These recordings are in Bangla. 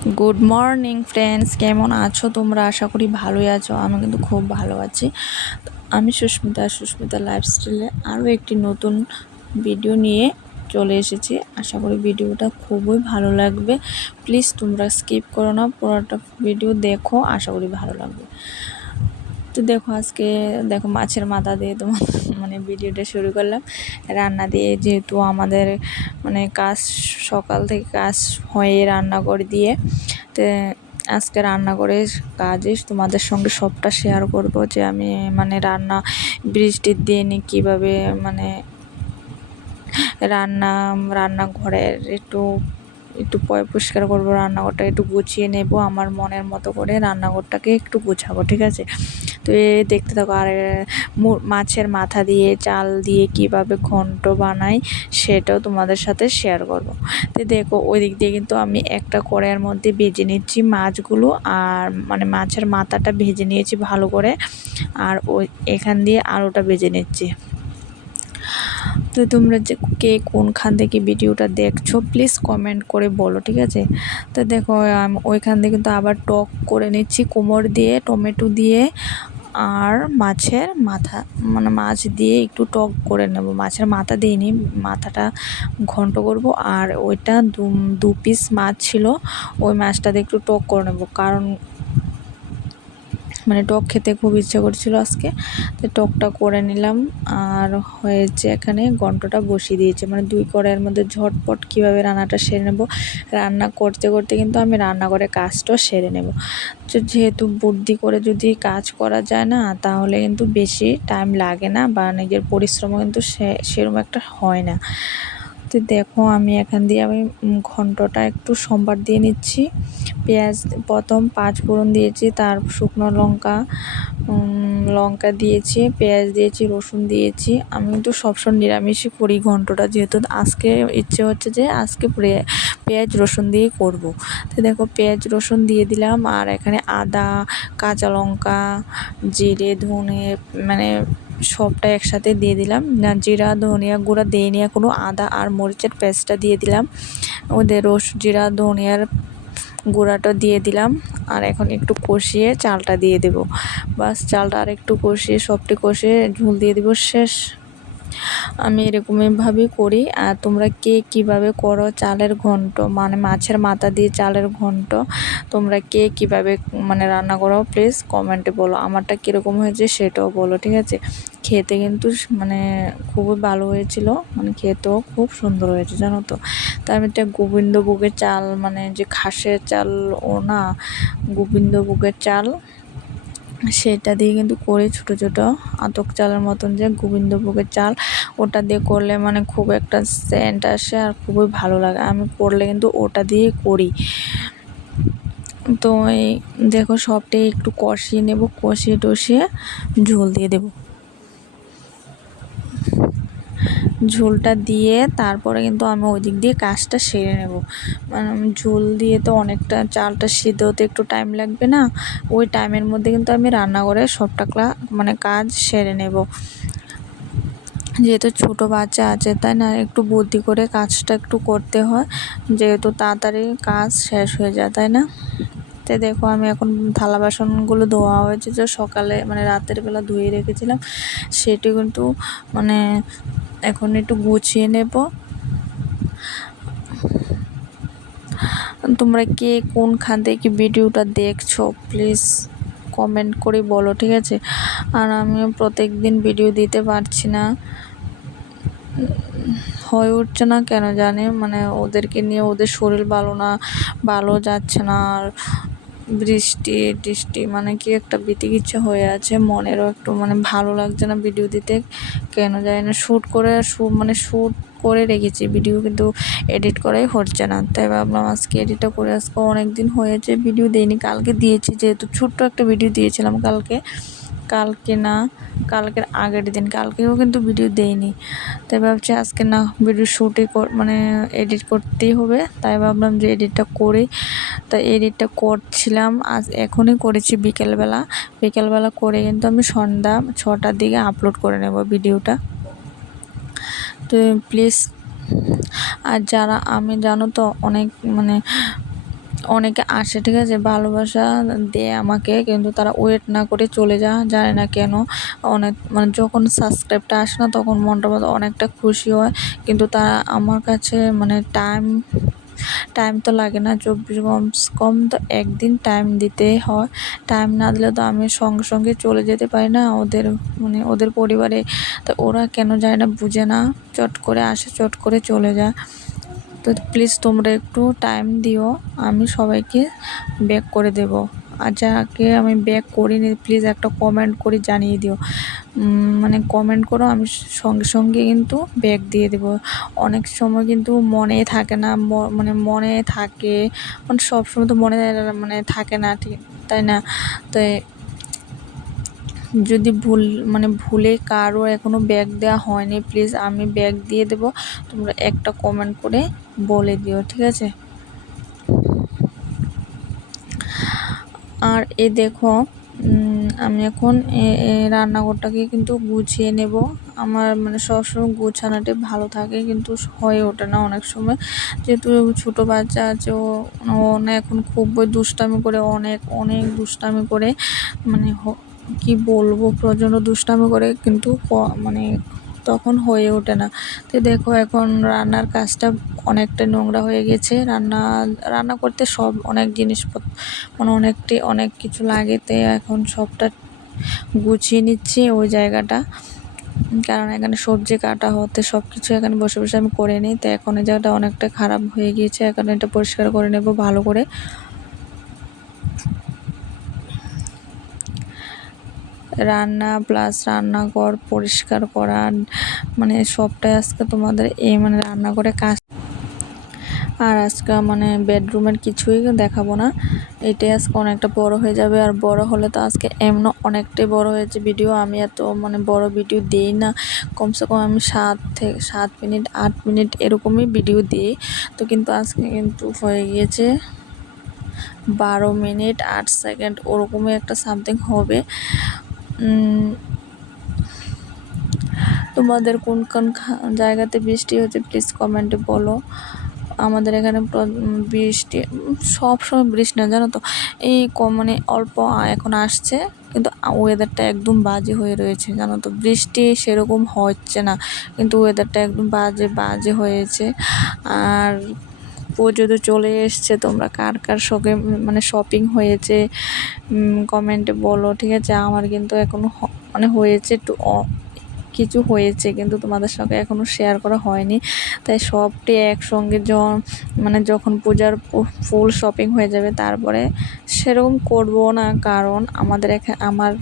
গুড মর্নিং ফ্রেন্ডস, কেমন আছো তোমরা? আশা করি ভালোই আছো। আমি কিন্তু খুব ভালো আছি। আমি সুস্মিতা লাইফস্টাইলে আরও একটি নতুন ভিডিও নিয়ে চলে এসেছি। আশা করি ভিডিওটা খুবই ভালো লাগবে। প্লিজ তোমরা স্কিপ করো না, পুরোটা ভিডিও দেখো, আশা করি ভালো লাগবে। তো আজকে মাছের মাথা দিয়ে তোমার ভিডিওটা শুরু করলাম রান্না দিয়ে, যেহেতু আমাদের কাজ সকাল থেকে কাজ হয়ে রান্না করে দিয়ে। তো আজকে রান্না করে কাজে তোমাদের সঙ্গে সবটা শেয়ার করব, যে আমি রান্না বৃষ্টির দিন কীভাবে রান্নাঘরের একটু একটু পরিষ্কার করবো, রান্নাঘরটা একটু গুছিয়ে নেব, আমার মনের মতো করে রান্নাঘরটাকে একটু গুছাবো, ঠিক আছে? তো দেখতে থাকো। আর মাছের মাথা দিয়ে চাল দিয়ে কিভাবে ঘন্ট বানাই সেটাও তোমাদের সাথে শেয়ার করব। তো দেখো, ওই দিক দিয়ে কিন্তু আমি একটা কড়াইয়ের মধ্যে ভেজে নিচ্ছি মাছগুলো, আর মাছের মাথাটা ভেজে নিয়েছি ভালো করে, আর ওই এখান দিয়ে আলুটা ভেজে নিচ্ছি। তো তোমরা যে কে কোনখান থেকে ভিডিওটা দেখছো প্লিজ কমেন্ট করে বলো, ঠিক আছে? তো দেখো, ওইখান থেকে কিন্তু আবার টক করে নিচ্ছি কুমড় দিয়ে, টমেটো দিয়ে, আর মাছের মাথা মাছ দিয়ে একটু টক করে নেব। মাছের মাথা দিইনি, মাথাটা ঘন্ট করব। আর ওইটা দু পিস মাছ ছিল, ওই মাছটা দিয়ে একটু টক করে নেব, কারণ টক খেতে খুব ইচ্ছা করছিল আজকে। তো টকটা করে নিলাম, আর হয়েছে এখানে ঘন্টটা বসিয়ে দিয়েছে, 2 কড়াইয়ের মধ্যে ঝটপট কীভাবে রান্নাটা সেরে নেব। রান্না করতে করতে কিন্তু আমি রান্নাঘরে কাজটাও সেরে নেব। তো যেহেতু বুদ্ধি করে যদি কাজ করা যায় না, তাহলে কিন্তু বেশি টাইম লাগে না, বা নিজের পরিশ্রমও কিন্তু সেরকম একটা হয় না। তো দেখো, আমি এখান দিয়ে ঘন্টটা একটু সম্বার দিয়ে নিচ্ছি। পেঁয়াজ প্রথম 5 ফোড়ন দিয়েছি, তার শুকনো লঙ্কা দিয়েছি, পেঁয়াজ দিয়েছি, রসুন দিয়েছি। আমি কিন্তু সবসময় নিরামিষই করি ঘন্টটা, যেহেতু আজকে ইচ্ছে হচ্ছে যে আজকে পেঁয়াজ রসুন দিয়েই করব। তো দেখো, পেঁয়াজ রসুন দিয়ে দিলাম, আর এখানে আদা, কাঁচা লঙ্কা, জিরে, ধনে সবটা একসাথে দিয়ে দিলাম। জিরা ধনিয়া গুঁড়া দিয়ে নিয়ে কোনো, আদা আর মরিচের পেস্টটা দিয়ে দিলাম, ওদের জিরা ধনিয়ার গুঁড়াটা দিয়ে দিলাম। আর এখন একটু কষিয়ে চালটা দিয়ে দেব। বাস, চালটা আর একটু কষিয়ে সবটি কষিয়ে ঝোল দিয়ে দেব, শেষ। আমি এরকমভাবেই করি। আর তোমরা কে কীভাবে করো চালের ঘন্ট, মাছের মাথা দিয়ে চালের ঘন্ট, তোমরা কে কীভাবে রান্না করো প্লিজ কমেন্টে বলো। আমারটা কীরকম হয়েছে সেটাও বলো, ঠিক আছে? খেতে কিন্তু খুবই ভালো হয়েছিল, খেতেও খুব সুন্দর হয়েছে, জানো তো। তার মধ্যে গোবিন্দভোগের চাল, যে খাসের চাল, ও না, গোবিন্দভোগের চাল, সেটা দিয়ে কিন্তু করে ছোটো ছোটো আতপ চালের মতন, যে গোবিন্দভোগের চাল, ওটা দিয়ে করলে খুব একটা সেন্ট আসে আর খুবই ভালো লাগে। আমি করলে কিন্তু ওটা দিয়ে করি। তো এই দেখো, সবটাই একটু কষিয়ে নেব, কষিয়ে টষিয়ে ঝোল দিয়ে দেব। ঝোলটা দিয়ে তারপরে কিন্তু আমি ওই দিক দিয়ে কাজটা সেরে নেব। ঝোল দিয়ে তো অনেকটা, চালটা সিদ্ধ হতে একটু টাইম লাগবে না, ওই টাইমের মধ্যে কিন্তু আমি রান্নাঘরে সবটা কাজ সেরে নেব। যেহেতু ছোটো বাচ্চা আছে, তাই না, একটু বুদ্ধি করে কাজটা একটু করতে হয়, যেহেতু তাড়াতাড়ি কাজ শেষ হয়ে যায়, তাই না? তো দেখো, আমি এখন থালা বাসনগুলো ধোয়া হয়েছে, যে সকালে রাতের বেলা ধুয়ে রেখেছিলাম, সেটি কিন্তু এখন একটু গুছিয়ে নেব। তোমরা কে কোনখান থেকে ভিডিওটা দেখছো প্লিজ কমেন্ট করে বলো, ঠিক আছে? আর আমিও প্রত্যেক দিন ভিডিও দিতে পারছি না, হয়ে উঠছে না কেন জানি, ওদেরকে নিয়ে, ওদের শরীর ভালো যাচ্ছে না, আর বৃষ্টি টিষ্টি কি একটা বিতিকিচ্ছা হয়ে আছে, মনেরও একটু ভালো লাগছে না ভিডিও দিতে, কেন জানি না। শ্যুট করে রেখেছি ভিডিও, কিন্তু এডিট করাই হচ্ছে না। তাই ভাবলাম আজকে এডিটটা করে, আজকে অনেক দিন হয়েছে ভিডিও দিইনি, কালকে দিয়েছি, যেহেতু ছোট্ট একটা ভিডিও দিয়েছিলাম কালকে না, কালকের আগের দিন, কালকেও কিন্তু ভিডিও দেইনি। তাই ভাবছি আজকে না, ভিডিও এডিট করতেই হবে, তাই ভাবলাম যে এডিটটা করি। তাই এডিটটা করছিলাম, এখনই করেছি বিকেলবেলা করে কিন্তু আমি সন্ধ্যা 6টার দিকে আপলোড করে নেব ভিডিওটা। তো প্লিজ, আর যারা, আমি জানো তো অনেক অনেকে আসে, ঠিক আছে, ভালোবাসা দেয় আমাকে, কিন্তু তারা ওয়েট না করে চলে জানে না কেন। অনেক মানে যখন সাবস্ক্রাইবটা আসে না তখন মনটা অনেকটা খুশি হয়, কিন্তু তারা আমার কাছে মানে টাইম তো লাগে না, 24 কম তো একদিন টাইম দিতে হয়। টাইম না দিলে তো আমি সঙ্গে সঙ্গে চলে যেতে পারি না ওদের মানে ওদের পরিবারে। তো ওরা কেন যায় না, বুঝে না, চট করে আসে, চট করে চলে যায়। তো প্লিজ তোমরা একটু টাইম দিও, আমি সবাইকে ব্যাক করে দেব। আর যাকে আমি ব্যাক করিনি প্লিজ একটা কমেন্ট করে জানিয়ে দিও, মানে কমেন্ট করো, আমি সঙ্গে সঙ্গে কিন্তু ব্যাক দিয়ে দেব। অনেক সময় কিন্তু মনে থাকে না, মানে মনে থাকে, মানে সবসময় তো মনে মানে থাকে না, ঠিক তাই না? তাই যদি ভুলে কারো এখনও ব্যাক দেওয়া হয়নি, প্লিজ আমি ব্যাক দিয়ে দেব, তোমরা একটা কমেন্ট করে বলে দিও, ঠিক আছে? আর দেখো, আমি এখন রান্নাঘরটাকে কিন্তু গুছিয়ে নেব। আমার মানে সবসময় গোছানোটাই ভালো থাকে, কিন্তু হয়ে ওঠে না অনেক সময়, যেহেতু ছোটো বাচ্চা আছে, ও না এখন খুব দুষ্টামি করে, অনেক অনেক দুষ্টামি করে, মানে কি বলবো, প্রচণ্ড দুষ্টামি করে, কিন্তু মানে তখন হয়ে ওঠে না। তো দেখো এখন রান্নার কাজটা অনেকটা নোংরা হয়ে গেছে। রান্না করতে সব অনেক জিনিসপত্র মানে অনেক কিছু লাগে, তো এখন সবটা গুছিয়ে নিচ্ছি ওই জায়গাটা, কারণ এখানে সবজি কাটা হতে সব কিছু এখানে বসে বসে আমি করে নিই। তো এখন এই জায়গাটা অনেকটা খারাপ হয়ে গিয়েছে, এখন এটা পরিষ্কার করে নেব ভালো করে। রান্না প্লাস রান্নাঘর পরিষ্কার করা, মানে সবটাই আজকে তোমাদের এই মানে রান্নাঘরে কাজ। আর আজকে মানে বেডরুমের কিছুই দেখাবো না, এটাই আজকে অনেকটা বড় হয়ে যাবে। আর বড় হলে তো আজকে এমন অনেকটাই বড় হয়েছে ভিডিও, আমি এত মানে বড় ভিডিও দিই না, কমসে কম আমি 7 মিনিট 8 মিনিট এরকমই ভিডিও দিই। তো কিন্তু আজকে কিন্তু হয়ে গিয়েছে 12 মিনিট 8 সেকেন্ড ওরকমই একটা সামথিং হবে। তোমাদের কোন কোন জায়গাতে বৃষ্টি হচ্ছে প্লিজ কমেন্টে বলো। আমাদের এখানে বৃষ্টি সব সময় বৃষ্টি না, জানো তো, এই মানে অল্প এখন আসছে, কিন্তু ওয়েদারটা একদম বাজে হয়ে রয়েছে, জানো তো, বৃষ্টি সেরকম হচ্ছে না, কিন্তু ওয়েদারটা একদম বাজে হয়েছে। আর পুজো তো চলে এসছে, তোমরা কার কার মানে শপিং হয়েছে কমেন্টে বলো, ঠিক আছে? আমার কিন্তু এখনো মানে হয়েছে একটু কিছু হয়েছে, কিন্তু তোমাদের সঙ্গে এখনও শেয়ার করা হয়নি। তাই সবটি একসঙ্গে মানে যখন পূজার ফুল শপিং হয়ে যাবে তারপরে সেরকম করব না, কারণ আমার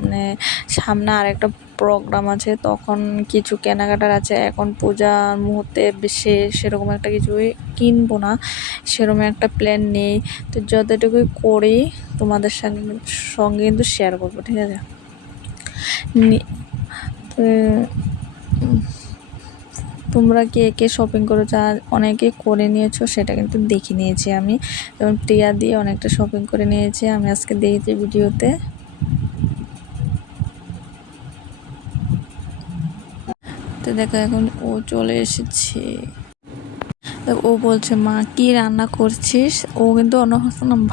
মানে সামনে আরেকটা প্রোগ্রাম আছে, তখন কিছু কেনাকাটার আছে। এখন পূজার মুহূর্তে বেশি সেরকম একটা কিছুই কিনবো না, সেরকম একটা প্ল্যান নেই। তো যতটুকুই করি তোমাদের সঙ্গে কিন্তু শেয়ার করবো, ঠিক আছে? তোমরা কে কে শপিং করেছো, আর অনেকে করে নিয়েছো সেটা কিন্তু দেখে নিয়েছি আমি, যেমন প্রিয়া দিয়ে অনেকটা শপিং করে নিয়েছে, আমি আজকে দেখেছি ভিডিওতে। তো দেখো এখন ও চলে এসেছে, ও বলছে মা কি রান্না করছিস। ও কিন্তু অন্য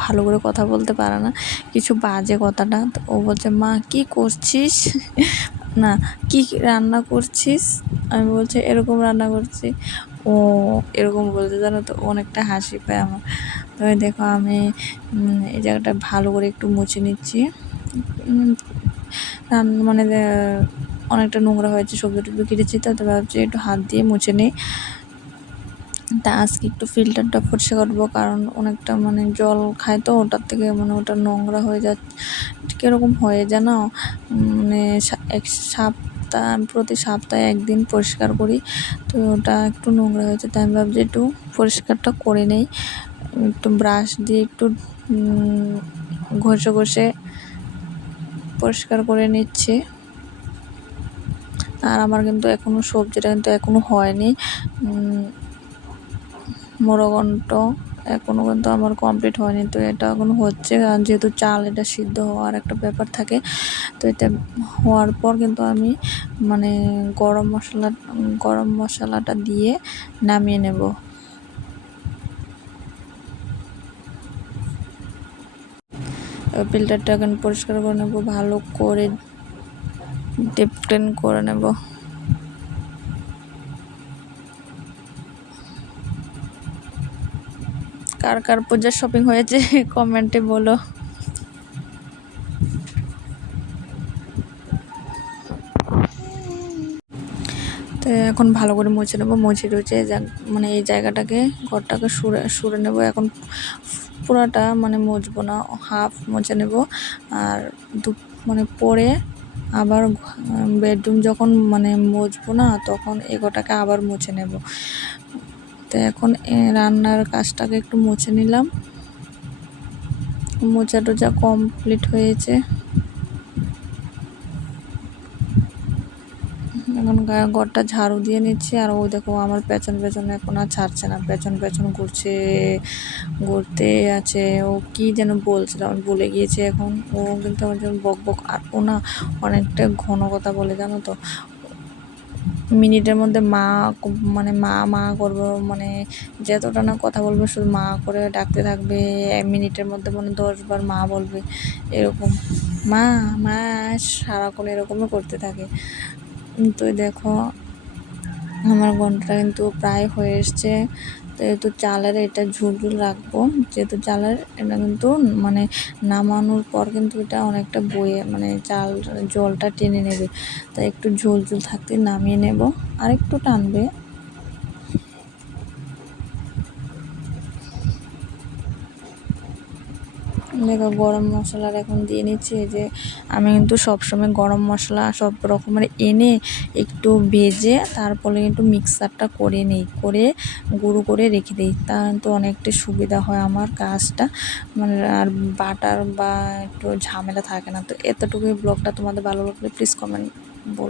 ভালো করে কথা বলতে পারে না, কিছু বাজে কথাটা। তো ও বলছে মা কি করছিস, না কি রান্না করছিস। আমি বলছি এরকম রান্না করছি, ও এরকম বলতে, জানো তো, অনেকটা হাসি পায় আমার। তো দেখো আমি এই জায়গাটা ভালো করে একটু মুছে নিচ্ছি, মানে অনেকটা নোংরা হয়েছে, সবজি টুবজি কেটেছি, তো ভাবছি একটু হাত দিয়ে মুছে নিই। তা আজকে একটু ফিল্টারটা পরিষ্কার করবো, কারণ অনেকটা মানে জল খায় তো ওটার থেকে, মানে ওটা নোংরা হয়ে যাচ্ছে, কীরকম হয়ে যায় না, মানে প্রতি সপ্তাহে একদিন পরিষ্কার করি, তো ওটা একটু নোংরা হয়েছে, তাই আমি ভাবছি একটু পরিষ্কারটা করে নেই, একটু ব্রাশ দিয়ে একটু ঘষে পরিষ্কার করে নিচ্ছি। আর আমার কিন্তু এখনও সবজিটা কিন্তু এখনও হয়নি, মোরগঘণ্ট এখনও কিন্তু আমার কমপ্লিট হয়নি, তো এটা এখনও হচ্ছে, কারণ যেহেতু চাল এটা সিদ্ধ হওয়ার একটা ব্যাপার থাকে। তো এটা হওয়ার পর কিন্তু আমি মানে গরম মশলাটা দিয়ে নামিয়ে নেব। ফিল্টারটা এখন পরিষ্কার করে নেব, ভালো করে ডিপ ক্লিন করে নেব। কার কার পূজার শপিং হয়েছে কমেন্টে বলো। তো এখন ভালো করে মুছে নেবো, মুছে টুছে মানে এই জায়গাটাকে ঘরটাকে সুরে নেব। এখন পুরাটা মানে মুছবো না, হাফ মুছে নেব। আর মানে পরে আবার বেডরুম যখন মানে মুছবো না তখন এগোটাকে আবার মুছে নেব। তো এখন রান্নার কাজটাকে একটু মুছে নিলাম, মোছা টোচা কমপ্লিট হয়েছে। এখন ঘরটা ঝাড়ু দিয়ে নিচ্ছি। আর ও দেখো আমার পেছন পেছনে এখন আর ছাড়ছে না, পেছন পেছন ঘুরতে আছে। ও কি যেন বলছিল আমি ভুলে গিয়েছি এখন। ও কিন্তু আমার যেন বক বক, আর ও না অনেকটা ঘন কথা বলে জানো তো। মিনিটের মধ্যে মানে মা করবো, মানে যতটা না কথা বলবে শুধু মা করে ডাকতে থাকবে। 1 মিনিটের মধ্যে মানে 10 বার মা বলবে, এরকম মা মা সারাক্ষণ এরকমই করতে থাকে। তো দেখো আমার ঘন্টা কিন্তু প্রায় হয়ে এসছে। যেহেতু চালের এটা ঝুল রাখবো, যেহেতু চালের এটা কিন্তু মানে নামানোর পর কিন্তু এটা অনেকটা বয়ে মানে জলটা টেনে নেবে, তাই একটু ঝোল থাকতে নামিয়ে নেব। আর একটু টানবে। দেখো গরম মশলার এখন দিয়ে নিচ্ছি। এই যে আমি কিন্তু সবসময় গরম মশলা সব রকমের এনে একটু ভেজে তারপরে কিন্তু মিক্সারটা করে নিই, করে গুঁড়ো করে রেখে দিই। তা কিন্তু অনেকটা সুবিধা হয় আমার কাজটা, মানে আর বাটার বা একটু ঝামেলা থাকে না। তো এতটুকুই ব্লগটা তোমাদের ভালো লাগলে প্লিজ কমেন্ট বলো।